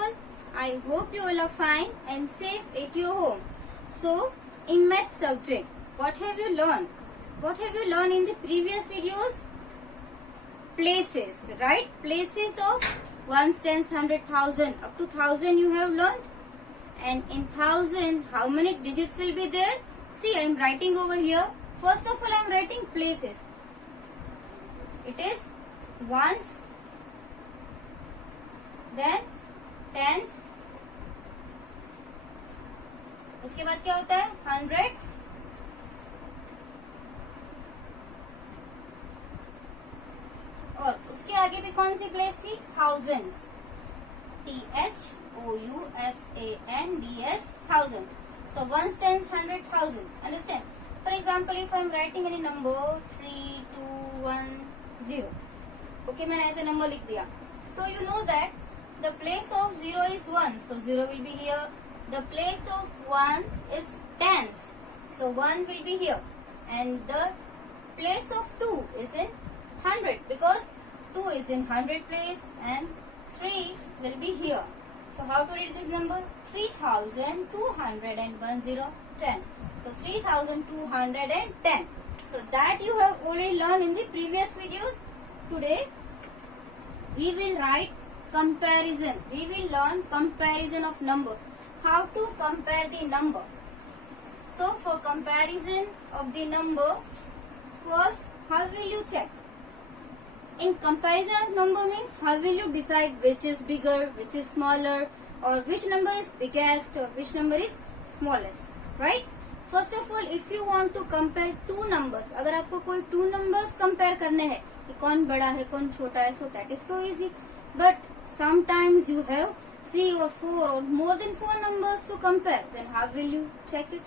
all. I hope you all are fine and safe at your home. So, in math subject, what have you learned? What have you learned in the previous videos? Places, right? Places of ones, tens, 100,000 up to 1,000 you have learned. And in 1,000, how many digits will be there? See, I am writing over here. First of all, I am writing places. It is ones, then tens, उसके बाद क्या होता है? Hundreds, और उसके आगे भी कौन सी प्लेस थी? Thousands, THOUSANDS, thousand. So ones, tens, 100,000. Understand? For example, if I am writing any number 3210, okay, मैंने ऐसे नंबर लिख दिया. So you know that the place of 0 is 1, so 0 will be here. The place of 1 is tens, so 1 will be here. And the place of 2 is in 100 because 2 is in 100 place and 3 will be here. So how to read this number? 3,210. So 3,210. So that you have already learned in the previous videos. Today we will write comparison. We will learn comparison of number. How to compare the number. So for comparison of the number, first how will you check? In comparison of number means how will you decide which is bigger, which is smaller, or which number is biggest or which number is smallest, right? First of all, if you want to compare two numbers, अगर आपको कोई two numbers compare करने हैं कि कौन बड़ा है कौन छोटा है, so that is so easy. But sometimes you have 3 or 4 or more than 4 numbers to compare. Then how will you check it?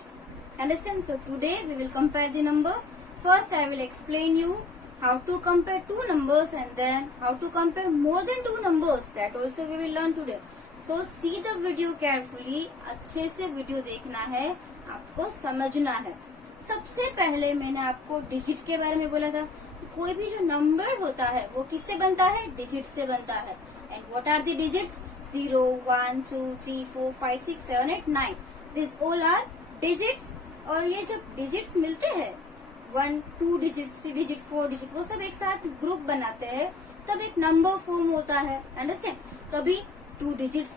Understand? So today we will compare the number. First I will explain you how to compare two numbers and then how to compare more than 2 numbers. That also we will learn today. So see the video carefully. अच्छे से video देखना है, आपको समझना है. सबसे पहले मैंने आपको डिजिट के बारे में बोला था. कोई भी जो नंबर होता है वो किससे बनता है? डिजिट से बनता है. And what are the digits? 0, 1, 2, 3, 4, 5, 6, 7, 8, 9. This all are digits. और ये जब डिजिट्स मिलते हैं 1, 2 डिजिट, 3 डिजिट, 4 डिजिट, वो सब एक साथ ग्रुप बनाते हैं, तब एक नंबर फॉर्म होता है. अंडरस्टैंड? कभी 2 डिजिट्स,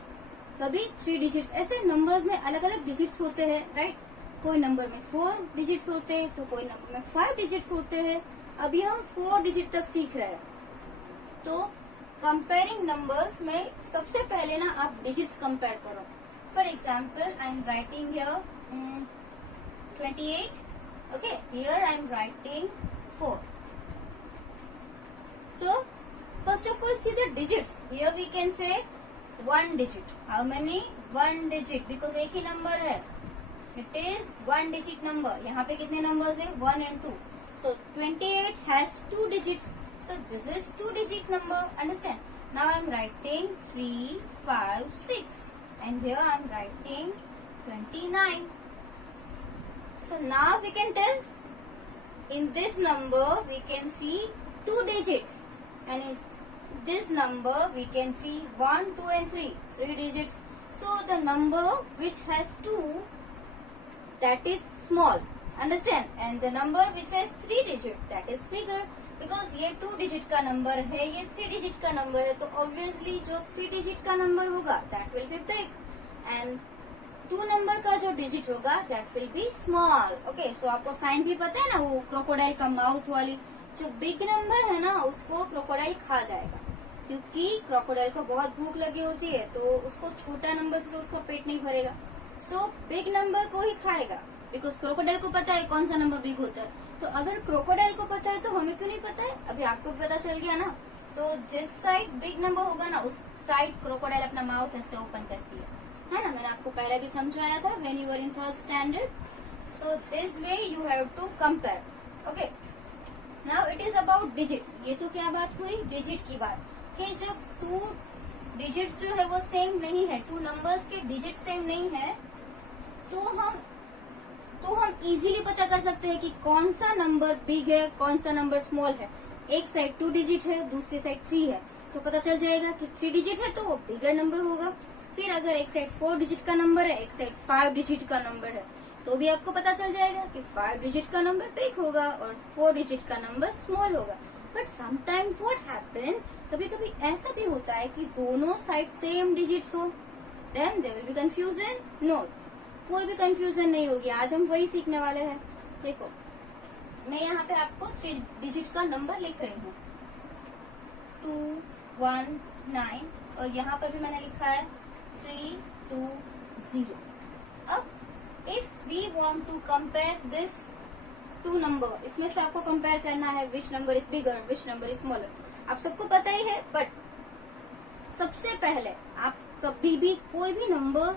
कभी 3 डिजिट्स, ऐसे नंबर्स में अलग अलग डिजिट्स होते हैं, राइट? कोई नंबर में 4 डिजिट्स होते हैं तो कोई नंबर में 5 डिजिट्स होते हैं. अभी हम 4 डिजिट तक सीख रहे हैं. तो कंपेयरिंग नंबर्स में सबसे पहले ना आप डिजिट्स कंपेयर करो. For example I am writing here 28. Okay, here I am writing 4. So first of all see the digits. Here we can say 1 digit. How many? 1 digit, because एक ही number है. It is 1 digit number. यहाँ पे कितने numbers है? 1 and 2. So 28 has 2 digits. So this is 2 digit number. Understand? Now I am writing 3, 5, 6, and here I am writing 29. So now we can tell in this number we can see 2 digits, and in this number we can see 1, 2 and 3 digits. So the number which has 2, that is small. Understand? And the number which has 3 digit, that is bigger, because ये 2 digit का number है, ये 3 digit का number है, तो obviously जो 3 digit का number होगा that will be big, and 2 number का जो डिजिट होगा that will be small. Okay, so आपको साइन भी पता है ना, वो क्रोकोडाइल का माउथ वाली. जो बिग नंबर है ना उसको क्रोकोडाइल खा जाएगा, क्योंकि क्रोकोडाइल को बहुत भूख लगी होती है, तो उसको छोटा नंबर से तो उसको पेट नहीं भरेगा. सो बिग नंबर को ही खाएगा, बिकॉज क्रोकोडाइल को पता है कौन सा नंबर बिग होता है. तो अगर क्रोकोडाइल को पता है तो हमें क्यों नहीं पता है? अभी आपको भी पता चल गया ना. तो जिस साइड बिग नंबर होगा ना उस साइड क्रोकोडाइल अपना माउथ ऐसे ओपन करती है ना. मैंने आपको पहले भी समझाया था when you are in 3rd standard. So this way you have to compare. Okay, now it is about digit. ये तो क्या बात हुई? डिजिट की बात, कि जब 2 डिजिट्स जो है वो सेम नहीं है, 2 नंबर्स के डिजिट सेम नहीं है, तो हम इजीली पता कर सकते हैं कि कौन सा नंबर बिग है, कौन सा नंबर स्मॉल है. एक साइड 2 डिजिट है, दूसरी साइड 3 है, तो पता चल जाएगा कि 3 डिजिट है तो वो बिगर नंबर होगा. फिर अगर एक साइड 4 डिजिट का नंबर है, एक साइड 5 डिजिट का नंबर है, तो भी आपको पता चल जाएगा कि 5 डिजिट का नंबर बिग होगा और 4 डिजिट का नंबर स्मॉल होगा। बट समटाइम्स व्हाट हैपन, कभी कभी ऐसा भी होता है कि दोनों साइड सेम डिजिट्स हो, then there will be confusion. No, कोई भी कंफ्यूजन नहीं होगी। आज हम वही सीखने वाले हैं। देखो, मैं यहाँ पे आपको 3 डिजिट का नंबर लिख रही हूँ, 2 1 9, और यहाँ पर भी मैंने लिखा है 3 2 0। अब if we want to compare this 2 number, इसमें से आपको कंपेयर करना है which number is bigger, which number is smaller. आप सबको पता ही है, बट सबसे पहले आप कभी भी कोई भी नंबर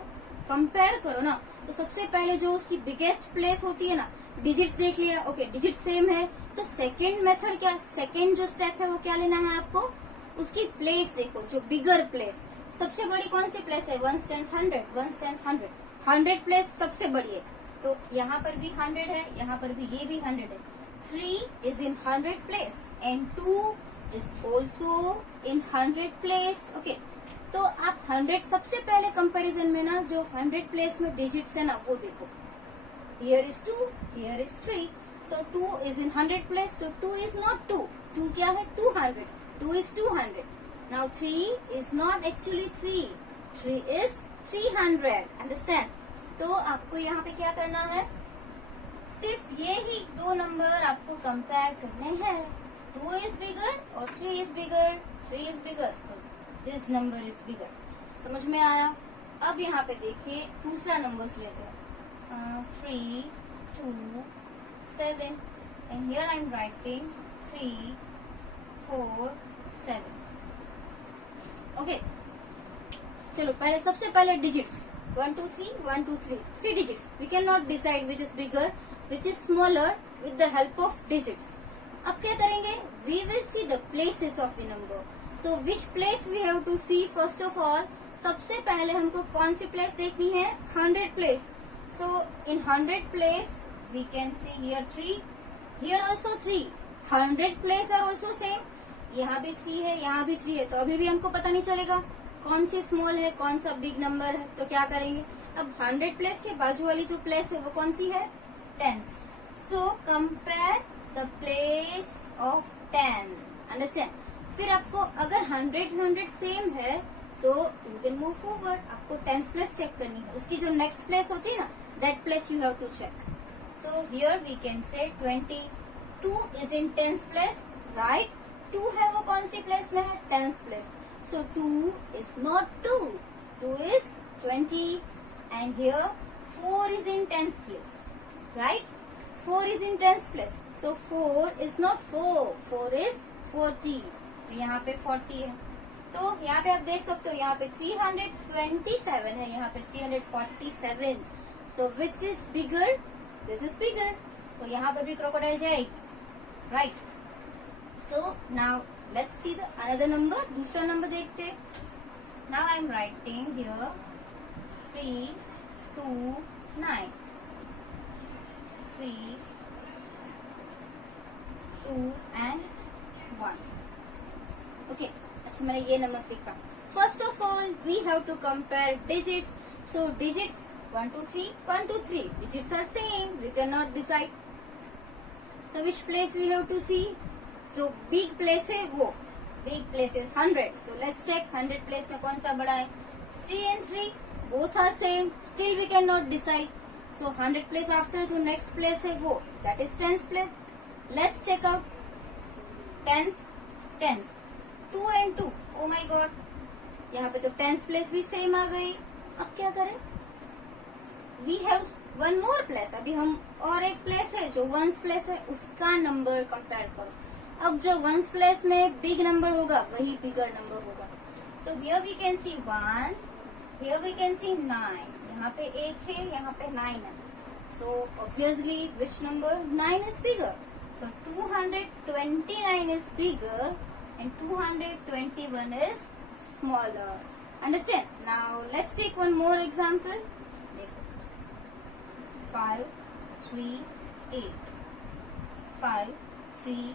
कंपेयर करो ना, तो सबसे पहले जो उसकी बिगेस्ट प्लेस होती है ना, डिजिट्स देख लिया, ओके डिजिट सेम है, तो सेकेंड मेथड क्या, सेकेंड जो स्टेप है वो क्या लेना है आपको, उसकी प्लेस देखो, जो बिगर प्लेस। सबसे बड़ी कौन सी प्लेस है, 1 10 100, 1 10 100, 100 प्लेस सबसे बड़ी है, तो यहाँ पर भी 100 है, यहाँ पर भी ये भी 100 है। 3 is in 100 place and 2 is also in 100 place. Okay, तो आप 100 सबसे पहले कंपैरिजन में ना, जो 100 प्लेस में डिजिट्स है ना, वो देखो, here is 2, here is 3, so 2 is in 100 place, so 2 is not 2, 2 क्या है, 200, 2 is 200, now 3 is not actually 3, 3 is 300, understand? तो आपको यहाँ पे क्या करना है, सिर्फ ये ही 2 नंबर आपको कंपेयर करने हैं, 2 is bigger और 3 is bigger, 3 is bigger, so this number is bigger। समझ में आया? अब यहाँ पे देखिए दूसरा नंबर लेते हैं, 3 2 7, and here I am writing 3 4 7। Okay, चलो पहले सबसे पहले digits 1 2 3 1 2 3, 3 digits. We can not decide which is bigger which is smaller with the help of digits. अब क्या करेंगे, we will see the places of the number. So which place we have to see, first of all सबसे पहले हमको कौन सी place देखनी है, 100 place. So in 100 place we can see here 3, here also 3, 100 place are also same, यहाँ भी 3 है, यहाँ भी 3 है, तो अभी भी हमको पता नहीं चलेगा कौन सी स्मॉल है, कौन सा बिग नंबर है। तो क्या करेंगे, अब 100 प्लेस के बाजू वाली जो प्लेस है वो कौन सी है, 10। So compare the place of 10, understand. फिर आपको अगर 100 सेम है, so you can move forward, आपको 10th प्लेस चेक करनी है, उसकी जो नेक्स्ट प्लेस होती है ना, that place you have to check. So here we can say 22 is in 10th place, right. 2 है वो कौन सी प्लेस में है, 10th place, so 2 is not 2, 2 is 20, and here 4 is in 10th place, right. 4 is in 10th place, so 4 is not 4, 4 is 40, तो यहाँ पे 40 है। तो यहाँ पे आप देख सकते हो, यहाँ पे 327 है, यहाँ पे 347, so which is bigger, this is bigger, तो यहाँ पर भी क्रोकोडाइल जाएगी, right. So now let's see the another number, दूसरा नंबर देखते। Now I am writing here 3 2 9, 3 2 and 1। Okay, अच्छा मैंने ये नंबर लिखा। First of all we have to compare digits. So digits 1 2 3 1 2 3 digits are same, we can not decide. So which place we have to see, जो big place है वो big place is 100। So let's check 100 place में कौन सा बड़ा है, 3 and 3 both are same, still we can not decide. So 100 place after जो next place है वो that is 10th place. Let's check out 10th 2 and 2, oh my god, यहाँ पे तो 10th प्लेस भी सेम आ गई। अब क्या करें, we have one more place, अभी हम और एक प्लेस है जो 1st प्लेस है, उसका नंबर कंपेयर करो। अब जो 1st प्लेस में बिग नंबर होगा वही बिगर नंबर होगा। So here we can see 1, here we can see 9, यहाँ पे 1 है, यहाँ पे 9 है, so obviously which number, 9 is bigger. So 229 is bigger and 221 is smaller, understand? Now let's take one more example. 5 3 8, 5 3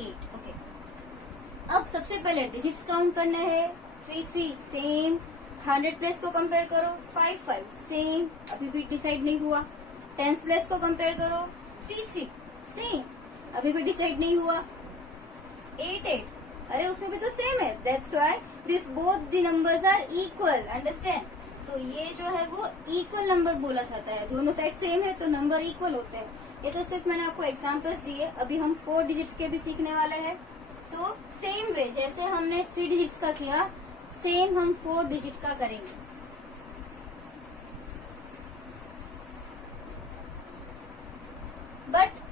8, okay। अब सबसे पहले डिजिट्स काउंट करने हैं, 3 3 सेम, 100 प्लेस को कंपेयर करो 5 5 सेम, अभी भी डिसाइड नहीं हुआ। 10 प्लेस को कंपेयर करो 3 3 सेम, अभी भी डिसाइड नहीं हुआ। 8 8 अरे उसमें भी तो सेम है, that's why this both the numbers are equal, understand. तो ये जो है वो इक्वल नंबर बोला जाता है, दोनों साइड सेम है तो नंबर इक्वल होते हैं। ये तो सिर्फ मैंने आपको एग्जांपल्स दिए, अभी हम 4 डिजिट्स के भी सीखने वाले हैं। सो सेम वे जैसे हमने 3 डिजिट्स का किया, सेम हम 4 डिजिट का करेंगे। But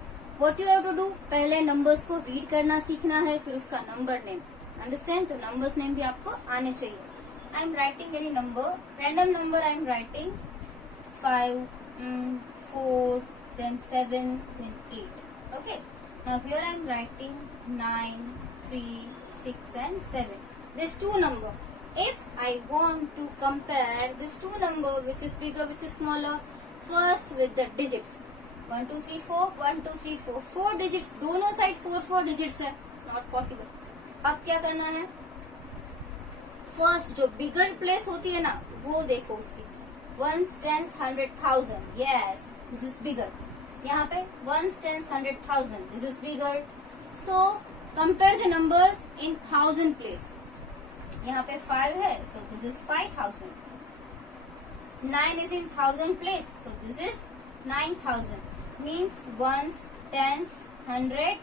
what you have to do, पहले नंबर्स को रीड करना सीखना है, फिर उसका नंबर नेम, अंडरस्टैंड। तो नंबर्स नेम भी आपको आने चाहिए। I am writing any number, random number I am writing 5 4 then 7 then 8. Okay, now here I am writing 9 3 6 and 7, these two number. If I want to compare this two number, which is bigger which is smaller, first with the digits 1 2 3 4 1 2 3 4 4 digits, दोनों side 4 4 digits है, not possible। अब क्या करना है, first जो बिगर place होती है ना वो देखो उसकी, 1 10 100,000, yes this is bigger। यहाँ पे 1 10 100,000, this is bigger। so compare the numbers in 1000 place, यहाँ पे 5 है so this is 5,000। 9 is in 1000 place so this is 9,000, means 1s 10s 100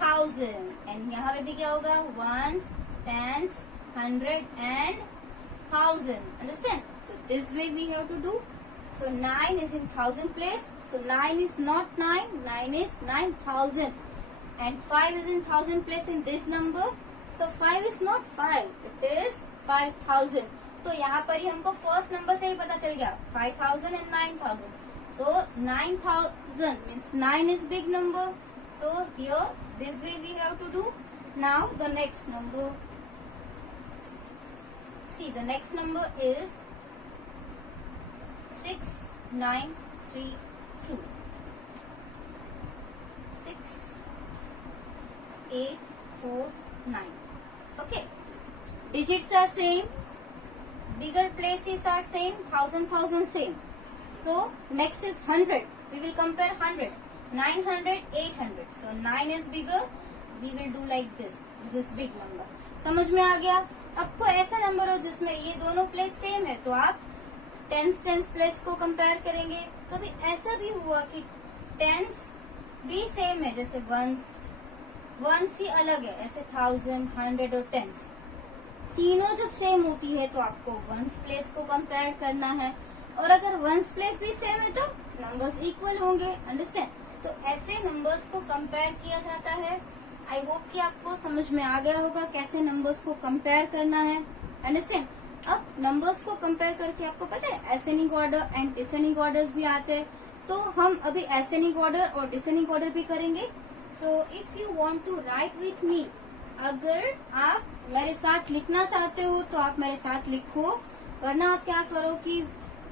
1000, and यहाँ पे भी क्या होगा 1s 10s 100 and 1000, understand। so this way we have to do। so 9 is in 1000 place, so 9 is not 9, 9 is 9,000, and 5 is in 1000 place in this number, so 5 is not 5, it is 5,000। so यहाँ पर ही हमको first number से ही पता चल गया 5,000 and 9,000, so 9,000 means 9 is big number, so here this way we have to do। now the next number, see the next number is 6 9 3 2, 6 8 4 9, okay, digits are same, bigger places are same, 1000 same। so next is 100, we will compare 100 900 800, so 9 is bigger, we will do like this is big number। समझ में आ गया। आपको ऐसा number हो जिसमें ये दोनों place same है तो आप टेंस प्लेस को कंपेयर करेंगे। कभी ऐसा भी हुआ कि टेंस भी सेम है, जैसे वंस ही अलग है, ऐसे 1000 100 और टेंस तीनों जब सेम होती है तो आपको वंस प्लेस को कंपेयर करना है, और अगर वंस प्लेस भी सेम है तो नंबर्स इक्वल होंगे, अंडरस्टैंड। तो ऐसे नंबर्स को कंपेयर किया जाता है। आई होप कि आपको समझ में आ गया होगा कैसे नंबर्स को कंपेयर करना है, अंडरस्टैंड। अब नंबर्स को कंपेयर करके आपको पता है ascending order and descending orders भी आते हैं, तो हम अभी असेंडिंग ऑर्डर और डिसेंडिंग ऑर्डर भी करेंगे। So if you want to write with me, अगर आप मेरे साथ लिखना चाहते हो तो आप मेरे साथ लिखो, वरना आप क्या करो कि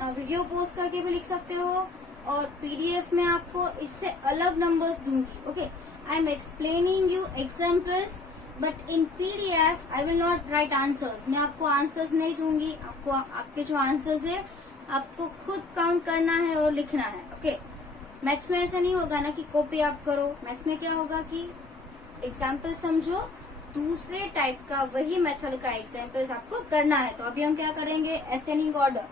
वीडियो पोस्ट करके भी लिख सकते हो, और पीडीएफ में आपको इससे अलग नंबर्स दूंगी। Okay, I am explaining you examples, but in PDF I will not write answers. मैं आपको आंसर्स नहीं दूंगी, आपको आपके जो आंसर्स है आपको खुद काउंट करना है और लिखना है। ओके, मैथ्स में ऐसा नहीं होगा ना कि कॉपी आप करो। मैथ्स में क्या होगा कि एग्जाम्पल समझो, दूसरे टाइप का वही मेथड का एग्जाम्पल्स आपको करना है। तो अभी हम क्या करेंगे, ascending order.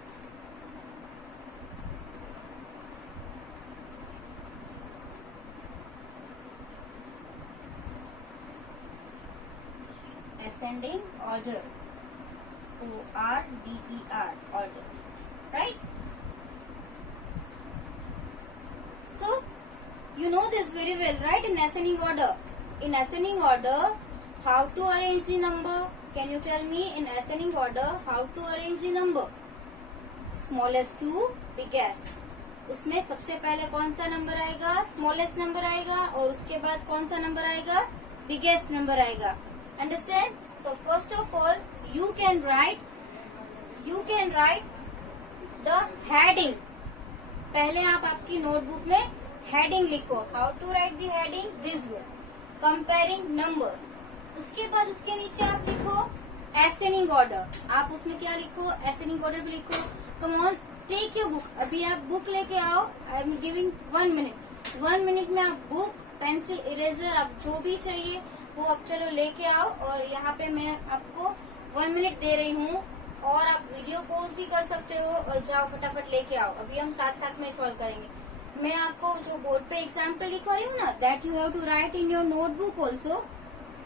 Ascending order, ORDER, order, right? So you know this very well, right? In ascending order, how to arrange the number? Can you tell me in ascending order how to arrange the number? Smallest to biggest. उसमें सबसे पहले कौन सा number आएगा, smallest number आएगा, और उसके बाद कौन सा नंबर आएगा, बिगेस्ट नंबर आएगा। Understand? So first of all, you can write the heading. पहले आप आपकी नोटबुक में हेडिंग लिखो। How to write the heading? This way. Comparing numbers. उसके बाद उसके नीचे आप लिखो एसेंडिंग ऑर्डर, आप उसमें क्या लिखो, एसेंडिंग ऑर्डर भी लिखो। Come on, take your book, अभी आप बुक लेके आओ। I am giving 1 minute, 1 minute में आप बुक, पेंसिल, इरेजर, आप जो भी चाहिए वो आप चलो लेके आओ। और यहाँ पे मैं आपको 1 मिनट दे रही हूँ, और आप वीडियो पॉज भी कर सकते हो और जाओ फटाफट लेके आओ। अभी हम साथ साथ में सॉल्व करेंगे। मैं आपको जो बोर्ड पे एग्जाम्पल लिखवा रही हूँ ना, that you have to write in your notebook also.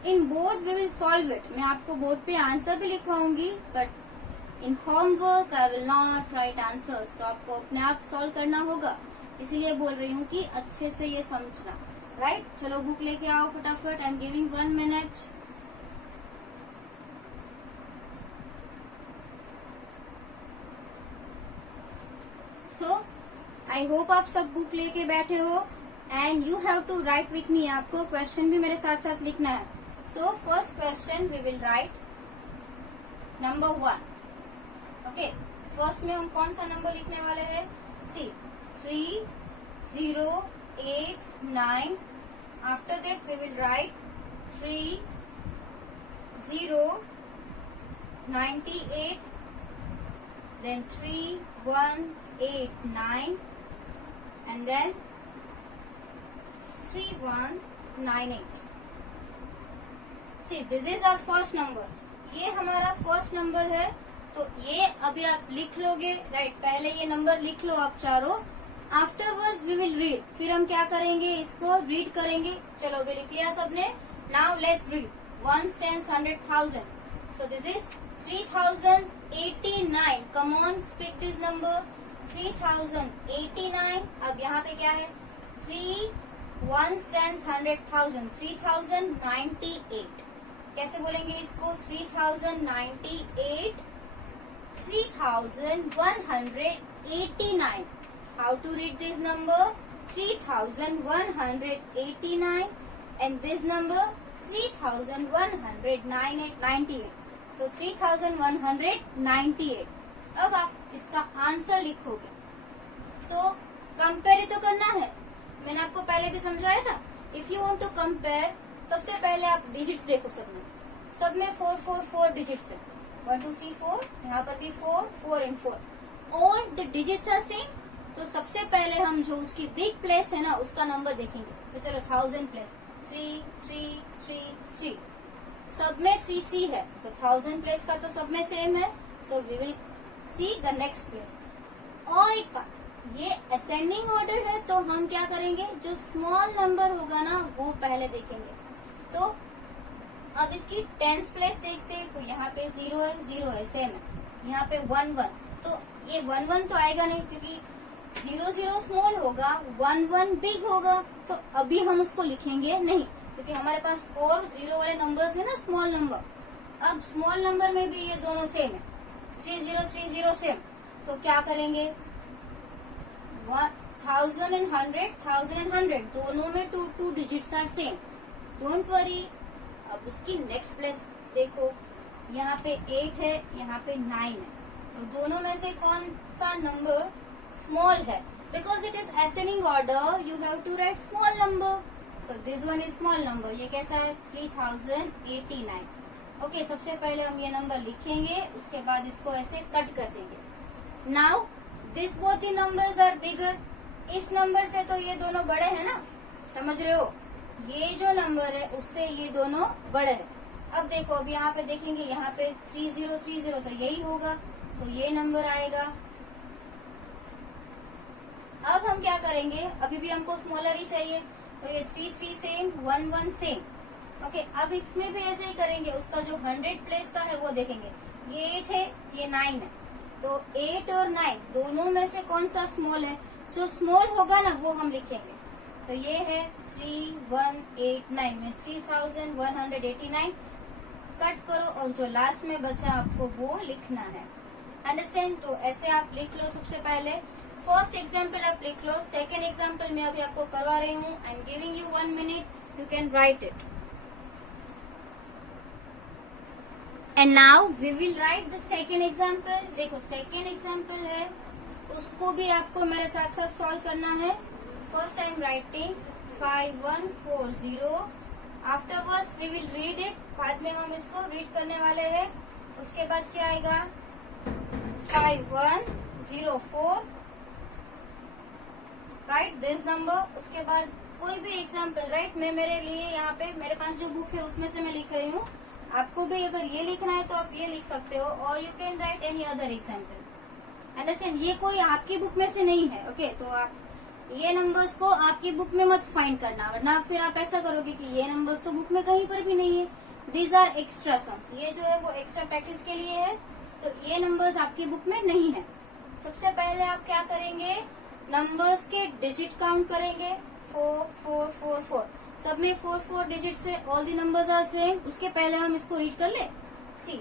In board we will solve it. मैं आपको बोर्ड पे आंसर भी लिखवाऊंगी, but in homework I will not write answers. तो आपको अपने आप सॉल्व करना होगा, इसीलिए बोल रही हूँ कि अच्छे से ये समझना। राइट, चलो बुक लेके आओ फटाफट। I am giving 1 minute. So I hope आप सब बुक लेके बैठे हो, and you have to write with me. आपको क्वेश्चन भी मेरे साथ साथ लिखना है। So first question we will write number 1। Okay, first में हम कौन सा नंबर लिखने वाले हैं? See 3089। After that we will write 3098, then 3189, and then 3198. See, this is our first number. ये हमारा फर्स्ट नंबर है, तो ये अभी आप लिख लोगे। राइट, पहले ये नंबर लिख लो आप चारों। आफ्टरवर्ड्स वी विल रीड, फिर हम क्या करेंगे, इसको रीड करेंगे। चलो अभी लिख लिया सबने। Now let's read 1s, 10s, 100, 1000. So this is 3089. Come on, speak this number. 3089. अब यहाँ पे क्या है? 3 1s, 10s, 100, 1000. 3098. कैसे बोलेंगे इसको? 3098, 3189. How to read this number? 3189, and this number 3198. So 3198. अब आप इसका आंसर लिखोगे। सो कंपेयर तो करना है, मैंने आपको पहले भी समझाया था। If you want to compare, सबसे पहले आप डिजिट्स देखो। सब में 4 4 4 डिजिट्स है। 1 2 3 4, यहाँ पर भी 4 4 and 4। और द डिजिट्स आर सेम। तो सबसे पहले हम जो उसकी बिग प्लेस है ना, उसका नंबर देखेंगे। तो चलो 1000 प्लेस 3 3 3 3, सब में 3 3 है, तो 1000 प्लेस का तो सब में सेम है। So we will see the next place. और एक बात, ये असेंडिंग ऑर्डर है, तो हम क्या करेंगे, जो स्मॉल नंबर होगा ना वो पहले देखेंगे। तो अब इसकी 10th प्लेस देखते हैं। तो यहाँ पे 0 है, 0 है, सेम है। यहाँ पे 1 1, तो ये 1 1 तो आएगा नहीं, क्योंकि 0 0 स्मॉल होगा, 1 1 बिग होगा। तो अभी हम उसको लिखेंगे नहीं, क्योंकि हमारे पास और 0 वाले नंबर्स है ना, स्मॉल नंबर। अब स्मॉल नंबर में भी ये दोनों सेम है, 30 30 सेम। तो क्या करेंगे, 1000 and 100 दोनों में 2 digits are same. Don't worry. अब उसकी नेक्स्ट प्लेस देखो, यहाँ पे 8 है, यहाँ पे 9 है। तो दोनों में से कौन सा नंबर स्मॉल है? Because it is ascending order, you have to write small number. So this one is small number. ये कैसा है? 3089। ओके, सबसे पहले हम ये नंबर लिखेंगे, उसके बाद इसको ऐसे कट कर देंगे। Now this both the numbers are bigger. इस नंबर से तो ये दोनों बड़े हैं ना, समझ रहे हो? ये जो नंबर है उससे ये दोनों बड़े हैं। अब देखो, अब यहाँ पे देखेंगे, यहाँ पे 3030, तो यही होगा, तो ये नंबर आएगा। अब हम क्या करेंगे, अभी भी हमको स्मॉलर ही चाहिए, तो ये 3 3 सेम, 1 1 सेम। ओके, अब इसमें भी ऐसे ही करेंगे। उसका जो 100 प्लेस का है वो देखेंगे, ये 8 है, ये 9 है। तो 8 और 9 दोनों में से कौन सा स्मॉल है? जो स्मॉल होगा ना वो हम लिखेंगे। तो ये है 3189 में 3189 कट करो, और जो लास्ट में बचा आपको वो लिखना है। अंडरस्टैंड? तो ऐसे आप लिख लो। सबसे पहले फर्स्ट एग्जाम्पल आप लिख लो। सेकेंड एग्जाम्पल मैं अभी आपको करवा रही हूँ। I am giving you 1 minute, you can write it. And now we will write the second example. देखो, सेकेंड एग्जाम्पल है, उसको भी आपको मेरे साथ साथ सॉल्व करना है। First time writing 5140, afterwards we will read it. बाद में हम इसको रीड करने वाले हैं। उसके बाद क्या आएगा 5104, राइट दिस नंबर। उसके बाद कोई भी एग्जाम्पल, राइट मैं मेरे लिए यहाँ पे मेरे पास जो बुक है उसमें से मैं लिख रही हूँ, आपको भी अगर ये लिखना है तो आप ये लिख सकते हो, और you can right any other example. Understand, ये कोई आपकी बुक में से नहीं है, ओके तो आप ये नंबर्स को आपकी बुक में मत फाइंड करना, वरना फिर आप ऐसा करोगे कि ये नंबर्स तो बुक में कहीं पर भी नहीं है। दीज आर एक्स्ट्रा सम्स, ये जो है वो एक्स्ट्रा प्रैक्टिस के लिए है, तो ये नंबर्स आपकी बुक में नहीं है। सबसे पहले आप क्या करेंगे, नंबर्स के डिजिट काउंट करेंगे, 4 4 4 4, सब में 4 4 डिजिट से all the numbers are same. उसके पहले हम इसको रीड कर ले, सी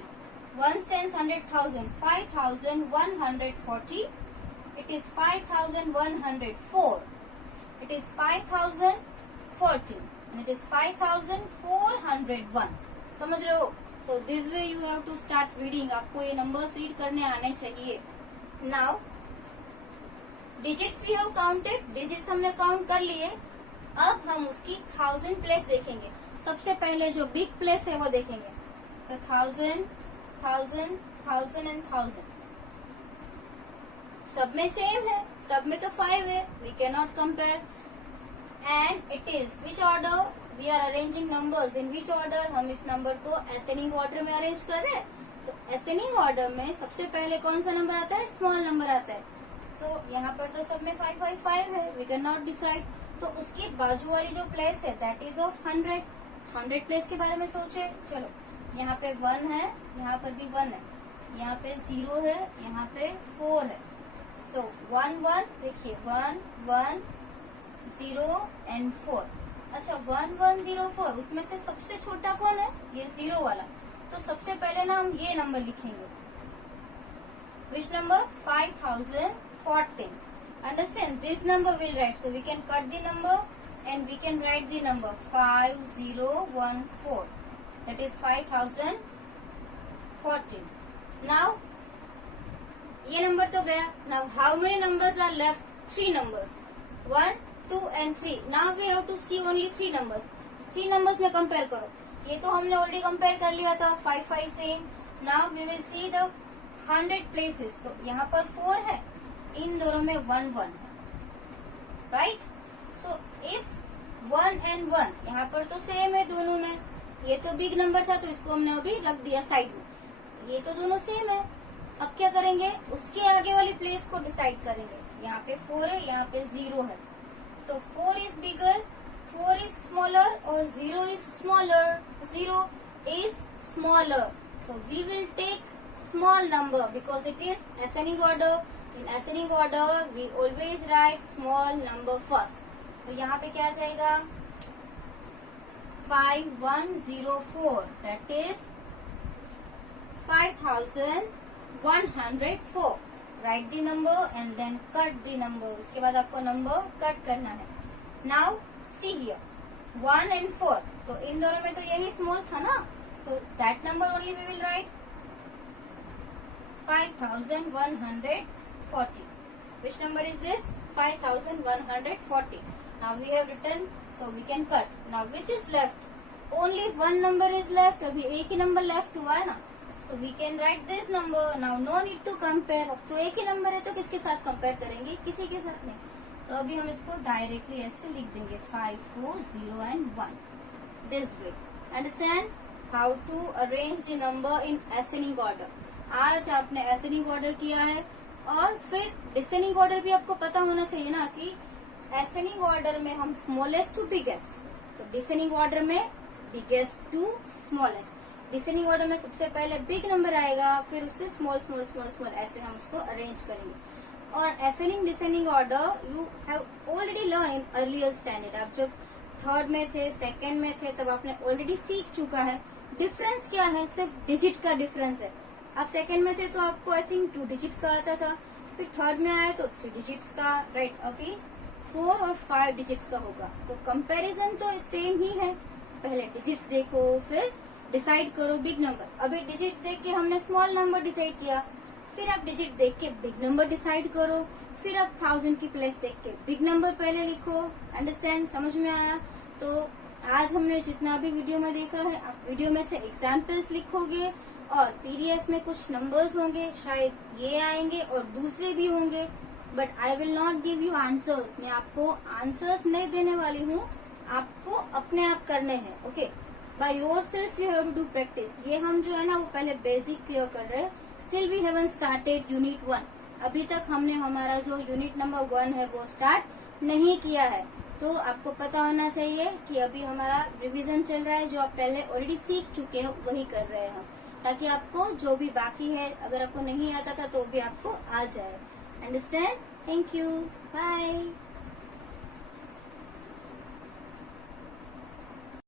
1 10 100 1000 5140, it is 5104, it is 5014, and it is 5401। समझ रहे हो? So this way you have to start reading, आपको ये नंबर्स रीड करने आने चाहिए। Now digits we have counted, digits हमने काउंट कर लिए, अब हम उसकी 1000 प्लेस देखेंगे। सबसे पहले जो बिग प्लेस है वो देखेंगे, सो 1000 1000 1000 एंड 1000, सब में सेम है, सब में तो 5 है, we can not compare. And it is which order we are arranging numbers, in which order, हम इस नंबर को असेंडिंग ऑर्डर में अरेंज कर रहे हैं। तो असेंडिंग ऑर्डर में सबसे पहले कौन सा नंबर आता है, स्मॉल नंबर आता है। सो यहाँ पर तो सब में 5 5 5 है, वी कैन नॉट डिसाइड। तो उसकी बाजू वाली जो प्लेस है दैट इज ऑफ 100 प्लेस के बारे में सोचे। चलो यहाँ पे 1 है, यहाँ पर भी 1 है, यहाँ पे 0 है, यहाँ पे 4 है। सो 1 1, देखिए 1 1 0 एंड 4। अच्छा 1 1 0 4, उसमें से सबसे छोटा कौन है, ये 0 वाला। तो सबसे पहले ना हम ये नंबर लिखेंगे, which number, 5014। Understand, this number will write, so we can cut the number and we can write the number 5014, that is 5014। Now ये नंबर तो गया। Now how many numbers are left? 3 numbers, 1 2 and 3। Now we have to see only 3 numbers, 3 numbers में compare करो। ये तो हमने already compare कर लिया था, 5 5 same. Now we will see the 100 places। तो यहाँ पर 4 है, इन दोनों में 1 1, राइट। सो इफ 1 and 1 यहाँ पर तो सेम है दोनों में, ये तो बिग नंबर था तो इसको हमने अभी रख दिया साइड में, ये तो दोनों सेम है। अब क्या करेंगे, उसके आगे वाली प्लेस को डिसाइड करेंगे। यहाँ पे 4 है, यहाँ पे 0 है। So 4 is bigger, 4 is smaller और 0 is smaller, 0 is smaller. So we will take small number because it is ascending order. In ascending order we always write small number first. तो यहाँ पे क्या आ जाएगा, 5104, that is 5104। Write the number and then cut the number। उसके बाद आपको number cut करना है। Now see here 1 and 4, तो इन दोनों में तो यही स्मॉल था ना, तो that number only we will write 5140। Which number is this, 5140। Now we have written, so we can cut। Now which is left, only one number is left, अभी एक ही नंबर लेफ्ट हुआ है ना, so we can write this number। Now no need to compare, अब तो एक ही number है तो किसके साथ कंपेयर करेंगे, किसी के साथ नहीं। तो अभी हम इसको डायरेक्टली ऐसे लिख देंगे 5 4 0 and 1, this way। Understand how to arrange the number in ascending order। आज आपने असेंडिंग ऑर्डर किया है, और फिर डिसेंडिंग ऑर्डर भी आपको पता होना चाहिए ना कि असेंडिंग ऑर्डर में हम स्मॉलेस्ट टू बिगेस्ट, तो डिसेंडिंग ऑर्डर में biggest to smallest. Descending order में सबसे पहले बिग नंबर आएगा, फिर उससे स्मॉल स्मॉल स्मॉल स्मॉल, ऐसे हम उसको अरेंज करेंगे। और ascending descending order you have already learn in earlier standard. आप जब 3rd में थे, 2nd में थे, तब आपने ऑलरेडी सीख चुका है। डिफरेंस क्या है, सिर्फ डिजिट का डिफरेंस है। आप 2nd में थे तो आपको आई थिंक 2 डिजिट का आता था, फिर 3rd में आए तो 3 डिजिट्स का, राइट। अभी 4 और 5 डिजिट्स का होगा। तो कंपैरिजन तो सेम ही है, पहले डिजिट्स देखो फिर डिसाइड करो बिग नंबर। अभी डिजिट्स देख के हमने स्मॉल नंबर डिसाइड किया, फिर आप डिजिट देख के बिग नंबर डिसाइड करो, फिर आप 1000 की प्लेस देख के बिग नंबर पहले लिखो। अंडरस्टैंड, समझ में आया? तो आज हमने जितना भी वीडियो में देखा है, आप वीडियो में से एग्जाम्पल्स लिखोगे और पीडीएफ में कुछ नंबर्स होंगे, शायद ये आएंगे और दूसरे भी होंगे, but I will not give you answers. मैं आपको आंसर्स नहीं देने वाली हूँ, आपको अपने आप करने हैं। Okay, by yourself you have to do practice. ये हम जो है ना वो पहले बेसिक क्लियर कर रहे हैं। Still we haven't started unit 1। अभी तक हमने हमारा जो यूनिट नंबर 1 है वो स्टार्ट नहीं किया है। तो आपको पता होना चाहिए कि अभी हमारा रिवीजन चल रहा है, जो आप पहले ऑलरेडी सीख चुके हैं वही कर रहे हैं हम, ताकि आपको जो भी बाकी है, अगर आपको नहीं आता था तो भी आपको आ जाए। अंडरस्टैंड? Thank you, bye.